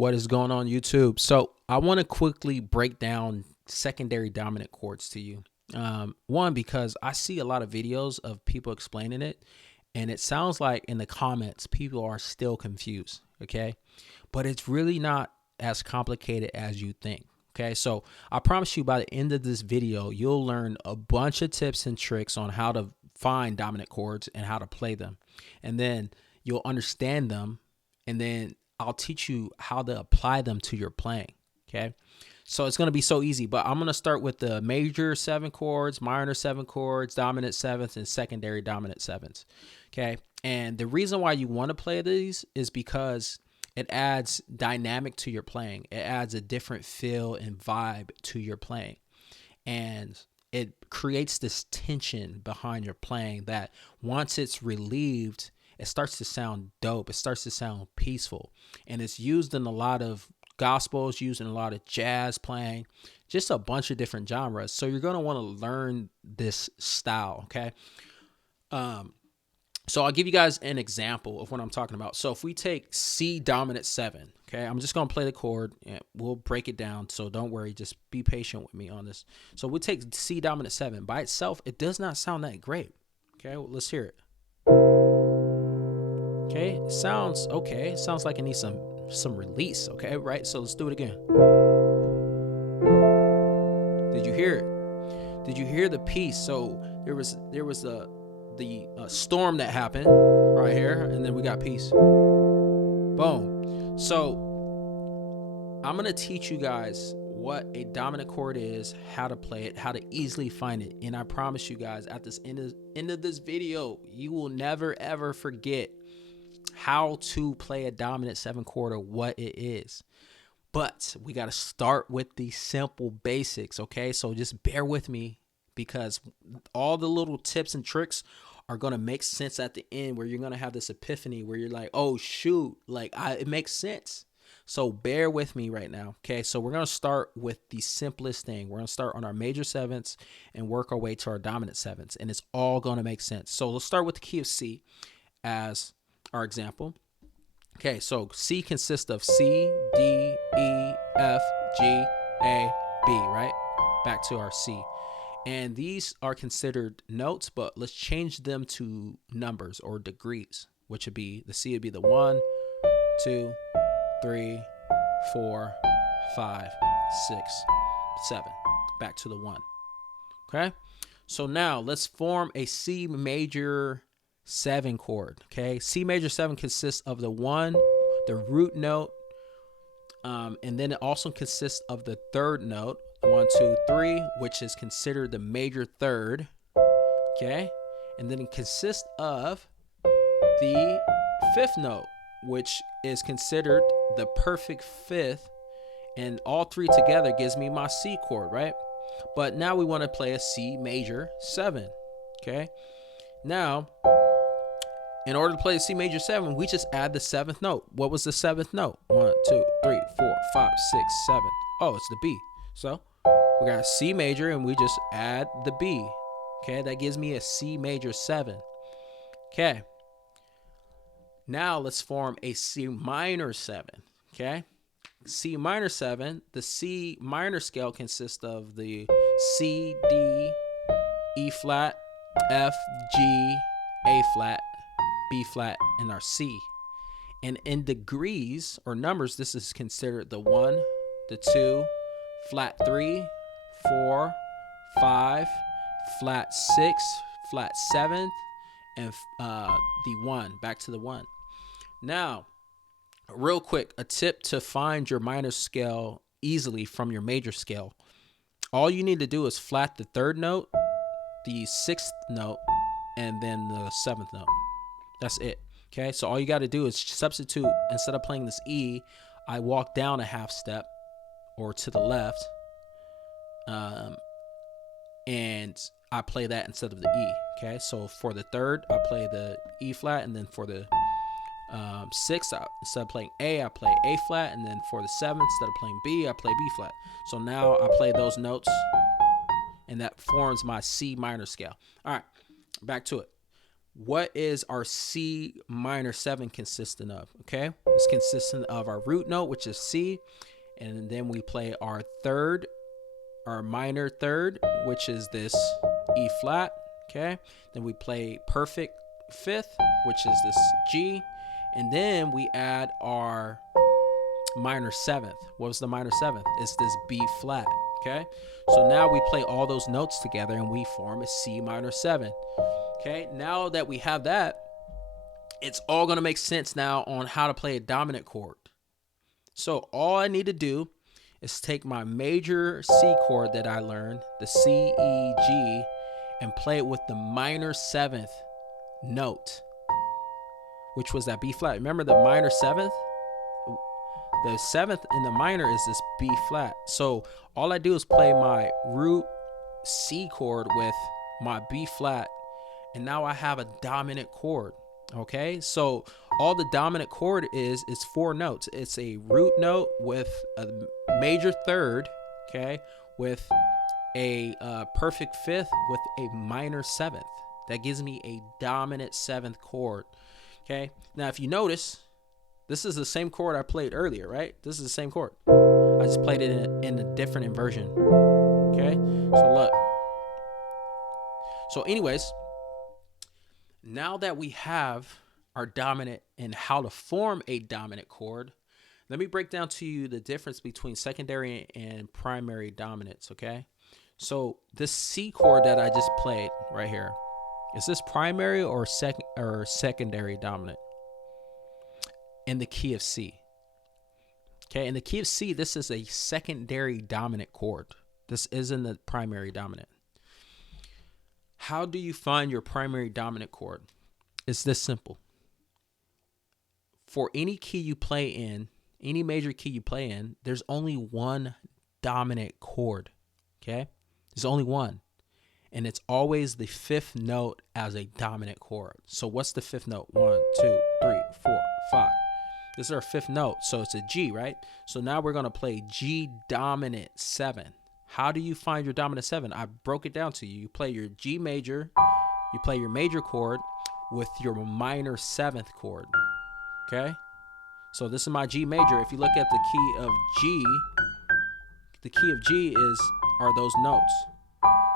What is going on YouTube? So I want to quickly break down secondary dominant chords to you. One, because I see a lot of videos of people explaining it, and it sounds like in the comments people are still confused. Okay, but it's really not as complicated as you think. Okay, so I promise you by the end of this video, you'll learn a bunch of tips and tricks on how to find dominant chords and how to play them. And then you'll understand them, and then I'll teach you how to apply them to your playing. Okay, so it's going to be so easy, but I'm going to start with the major 7 chords, minor 7 chords, dominant 7th, and secondary dominant 7ths. Okay, and the reason why you want to play these is because it adds dynamic to your playing. It adds a different feel and vibe to your playing. And it creates this tension behind your playing that once it's relieved, it starts to sound dope. It starts to sound peaceful. And it's used in a lot of gospels, used in a lot of jazz playing, just a bunch of different genres. So you're going to want to learn this style, okay? So I'll give you guys an example of what I'm talking about. So if we take C dominant 7, okay, I'm just going to play the chord and we'll break it down. So don't worry, just be patient with me on this. So we'll take C dominant 7. By itself, it does not sound that great. Okay, well, let's hear it. Okay, it sounds okay. It sounds like it needs some release, okay, right? So let's do it again. Did you hear it? Did you hear the piece? So there was the storm that happened right here, and then we got peace. Boom. So I'm gonna teach you guys what a dominant chord is, how to play it, how to easily find it, and I promise you guys at this end of this video, you will never ever forget how to play a dominant 7 chord or what it is. But we got to start with the simple basics, okay? So just bear with me, because all the little tips and tricks are going to make sense at the end, where you're going to have this epiphany where you're like, oh shoot, like it makes sense. So bear with me right now. Okay. So we're going to start with the simplest thing. We're going to start on our major 7ths and work our way to our dominant 7ths, and it's all going to make sense. So let's start with the key of C as our example. Okay. So C consists of C, D, E, F, G, A, B, right? Back to our C. And these are considered notes, but let's change them to numbers or degrees, which would be the C would be the 1, 2, 3, 4, 5, 6, 7. Back to the 1. Okay. So now let's form a C major 7 chord. Okay. C major 7 consists of the 1, the root note, and then it also consists of the third note. 1, 2, 3, which is considered the major 3rd, okay? And then it consists of the 5th note, which is considered the perfect 5th, and all 3 together gives me my C chord, right? But now we want to play a C major 7, okay? Now, in order to play a C major 7, we just add the 7th note. What was the 7th note? 1, 2, 3, 4, 5, 6, 7. Oh, it's the B. So we got C major, and we just add the B. Okay, that gives me a C major 7. Okay. Now let's form a C minor 7. Okay. C minor 7, the C minor scale consists of the C, D, E flat, F, G, A flat, B flat, and our C. And in degrees or numbers, this is considered the 1, the 2, flat 3, 4, 5, flat 6, flat 7th, and the 1, back to the 1. Now, real quick, a tip to find your minor scale easily from your major scale. All you need to do is flat the 3rd note, the 6th note, and then the 7th note. That's it. Okay, so all you got to do is substitute. Instead of playing this E, I walk down a half step or to the left, and I play that instead of the E. Okay, so for the 3rd, I play the E flat, and then for the 6th, instead of playing A, I play A flat, and then for the 7th, instead of playing B, I play B flat. So now I play those notes, and that forms my C minor scale. All right, back to it. what is our C minor 7 consistent of? Okay, it's consistent of our root note, which is C, and then we play our third, our minor third, which is this E flat. Okay, then we play perfect fifth, which is this G, and then we add our minor seventh. What was the minor seventh? It's this B flat. Okay, so now we play all those notes together and we form a C minor 7. Okay, now that we have that, it's all going to make sense now on how to play a dominant chord. So all I need to do is take my major C chord that I learned, the C, E, G, and play it with the minor 7th note, which was that B flat. Remember the minor 7th? The 7th in the minor is this B flat. So all I do is play my root C chord with my B flat, and now I have a dominant chord. Okay, so all the dominant chord is 4 notes. It's a root note with a major third, okay, with a perfect fifth with a minor 7th. That gives me a dominant 7th chord. Okay, now if you notice, this is the same chord I played earlier, right? This is the same chord. I just played it in a different inversion. Okay, so look. So anyways, now that we have our dominant and how to form a dominant chord, let me break down to you the difference between secondary and primary dominants, okay? So this C chord that I just played right here, is this primary or secondary dominant? In the key of C. Okay, in the key of C, this is a secondary dominant chord. This isn't the primary dominant. How do you find your primary dominant chord? It's this simple. For any key you play in, any major key you play in, there's only one dominant chord, okay? There's only one, and it's always the 5th note as a dominant chord. So what's the 5th note? 1, 2, 3, 4, 5. This is our 5th note, so it's a G, right? So now we're gonna play G dominant 7. How do you find your dominant 7? I broke it down to you. You play your G major, you play your major chord with your minor 7th chord, okay? So this is my G major. If you look at the key of G are those notes.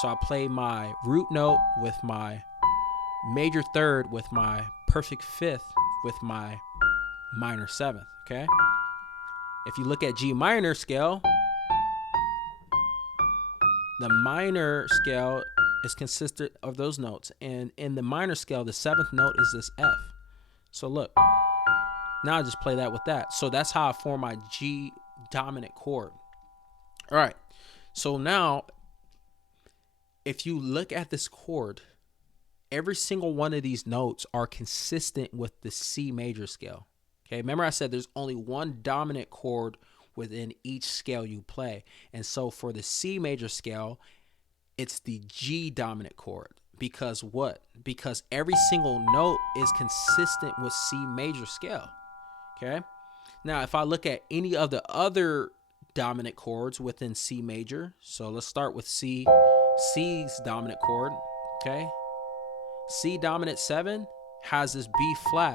So I play my root note with my major third with my perfect fifth with my minor 7th, okay? If you look at G minor scale, the minor scale is consistent of those notes, and in the minor scale, the 7th note is this F. So look, now I just play that with that. So that's how I form my G dominant chord. All right, so now if you look at this chord, every single one of these notes are consistent with the C major scale. Okay, remember I said there's only one dominant chord within each scale you play. And so for the C major scale, it's the G dominant chord. Because what? Because every single note is consistent with C major scale. Okay? Now, if I look at any of the other dominant chords within C major, so let's start with C. C's dominant chord, okay? C dominant 7 has this B flat.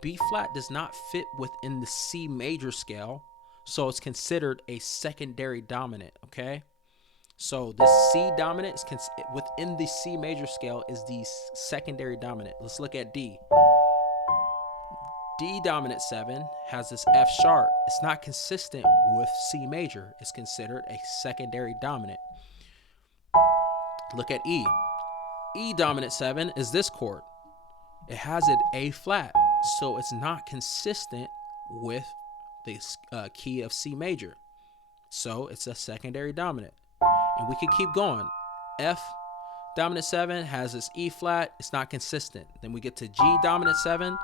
B flat does not fit within the C major scale, so it's considered a secondary dominant, okay? So this C dominant is within the C major scale is the secondary dominant. Let's look at D. D dominant 7 has this F sharp. It's not consistent with C major. It's considered a secondary dominant. Look at E. E dominant 7 is this chord. It has an A flat, so it's not consistent with the key of C major. So it's a secondary dominant. And we can keep going. F dominant 7 has this E flat. It's not consistent. Then we get to G dominant 7.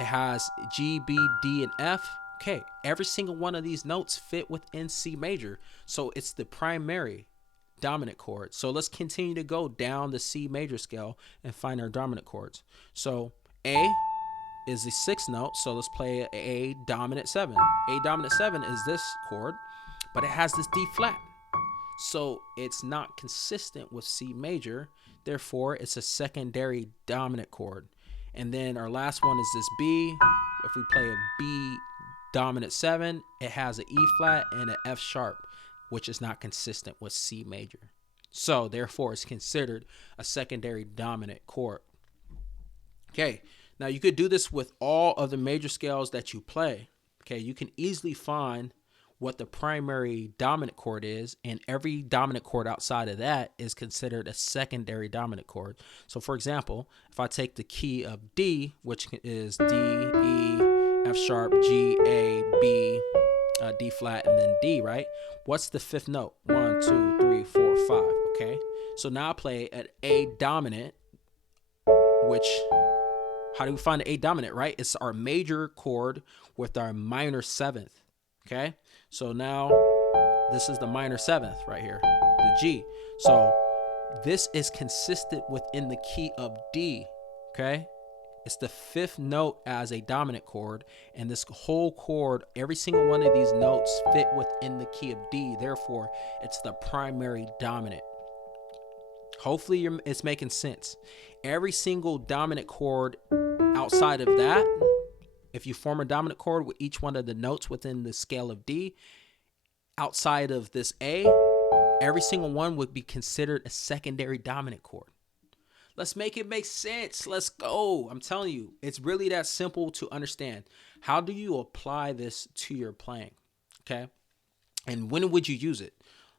It has G, B, D, and F. Okay, every single one of these notes fit within C major. So it's the primary dominant chord. So let's continue to go down the C major scale and find our dominant chords. So A is the 6th note, so let's play A dominant 7. A dominant 7 is this chord, but it has this D flat. So it's not consistent with C major. Therefore, it's a secondary dominant chord. And then our last one is this B. If we play a B dominant 7, it has an E flat and an F sharp, which is not consistent with C major. So therefore, it's considered a secondary dominant chord. Okay, now you could do this with all of the major scales that you play. Okay, you can easily find what the primary dominant chord is, and every dominant chord outside of that is considered a secondary dominant chord. So for example, if I take the key of D, which is D, E, F sharp, G, A, B, D flat, and then D, right? What's the fifth note? 1, 2, 3, 4, 5. Okay, so now I play an A dominant, which, how do we find the A dominant, right? It's our major chord with our minor 7th. Okay, so now this is the minor 7th right here, the G. So this is consistent within the key of D. Okay, it's the fifth note as a dominant chord, and this whole chord, every single one of these notes fit within the key of D. Therefore, it's the primary dominant. Hopefully it's making sense. Every single dominant chord outside of that, if you form a dominant chord with each one of the notes within the scale of D, outside of this A, every single one would be considered a secondary dominant chord. Let's make it make sense. Let's go. I'm telling you, it's really that simple to understand. How do you apply this to your playing? Okay. And when would you use it?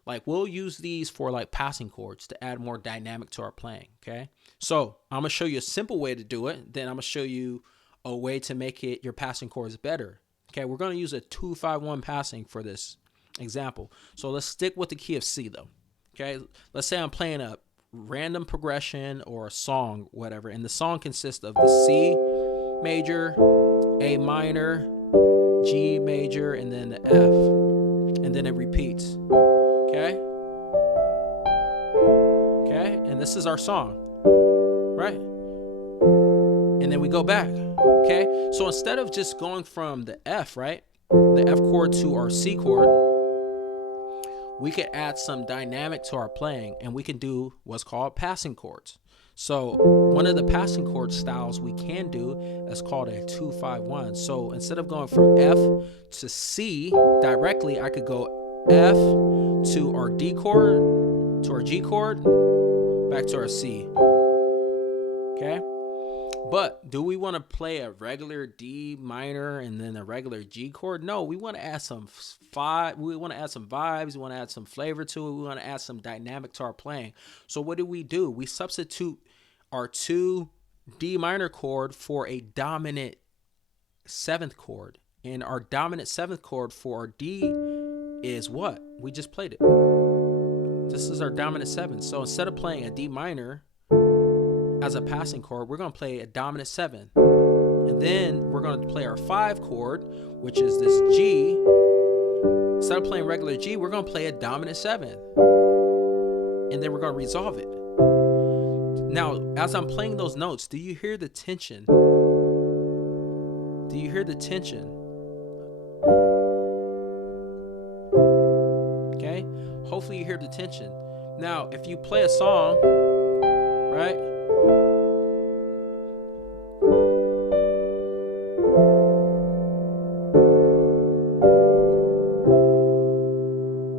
Like, we'll use these for like passing chords to add more dynamic to our playing. Okay. So I'm going to show you a simple way to do it. Then I'm going to show you a way to make it your passing chords better. Okay. We're going to use a 2-5-1 passing for this example. So let's stick with the key of C though. Okay. Let's say I'm playing a random progression or a song, whatever. And the song consists of the C major, A minor, G major, and then the F. And then it repeats. Okay. Okay. And this is our song, right? And then we go back. Okay. So instead of just going from the F, right, the F chord to our C chord, we could add some dynamic to our playing, and we can do what's called passing chords. So one of the passing chord styles we can do is called a 2-5-1. So instead of going from F to C directly, I could go F to our D chord, to our G chord, back to our C. Okay? But do we want to play a regular D minor and then a regular G chord? No, we want to add some vibes. We want to add some flavor to it. We want to add some dynamic to our playing. So what do? We substitute our 2 D minor chord for a dominant 7th chord. And our dominant 7th chord for our D is what? We just played it. This is our dominant 7th. So instead of playing a D minor as a passing chord, we're going to play a dominant 7. And then we're going to play our 5 chord, which is this G. Instead of playing regular G, we're going to play a dominant 7. And then we're going to resolve it. Now, as I'm playing those notes, do you hear the tension? Do you hear the tension? Okay? Hopefully you hear the tension. Now, if you play a song, right?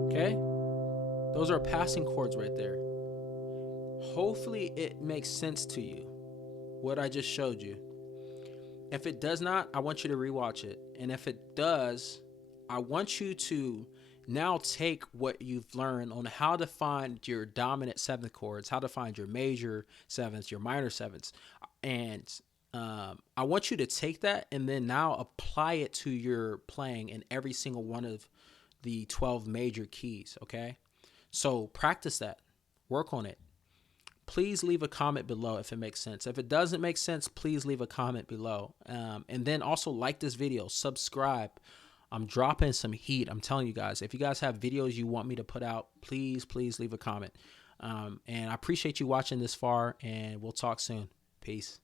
Okay? Those are passing chords right there. Hopefully it makes sense to you, what I just showed you. If it does not, I want you to rewatch it. And if it does, I want you to now take what you've learned on how to find your dominant 7th chords, how to find your major 7ths, your minor 7ths. And I want you to take that and then now apply it to your playing in every single one of the 12 major keys, okay? So practice that. Work on it. Please leave a comment below if it makes sense. If it doesn't make sense, please leave a comment below. And then also like this video, subscribe. I'm dropping some heat. I'm telling you guys, if you guys have videos you want me to put out, please leave a comment. And I appreciate you watching this far, and we'll talk soon. Peace.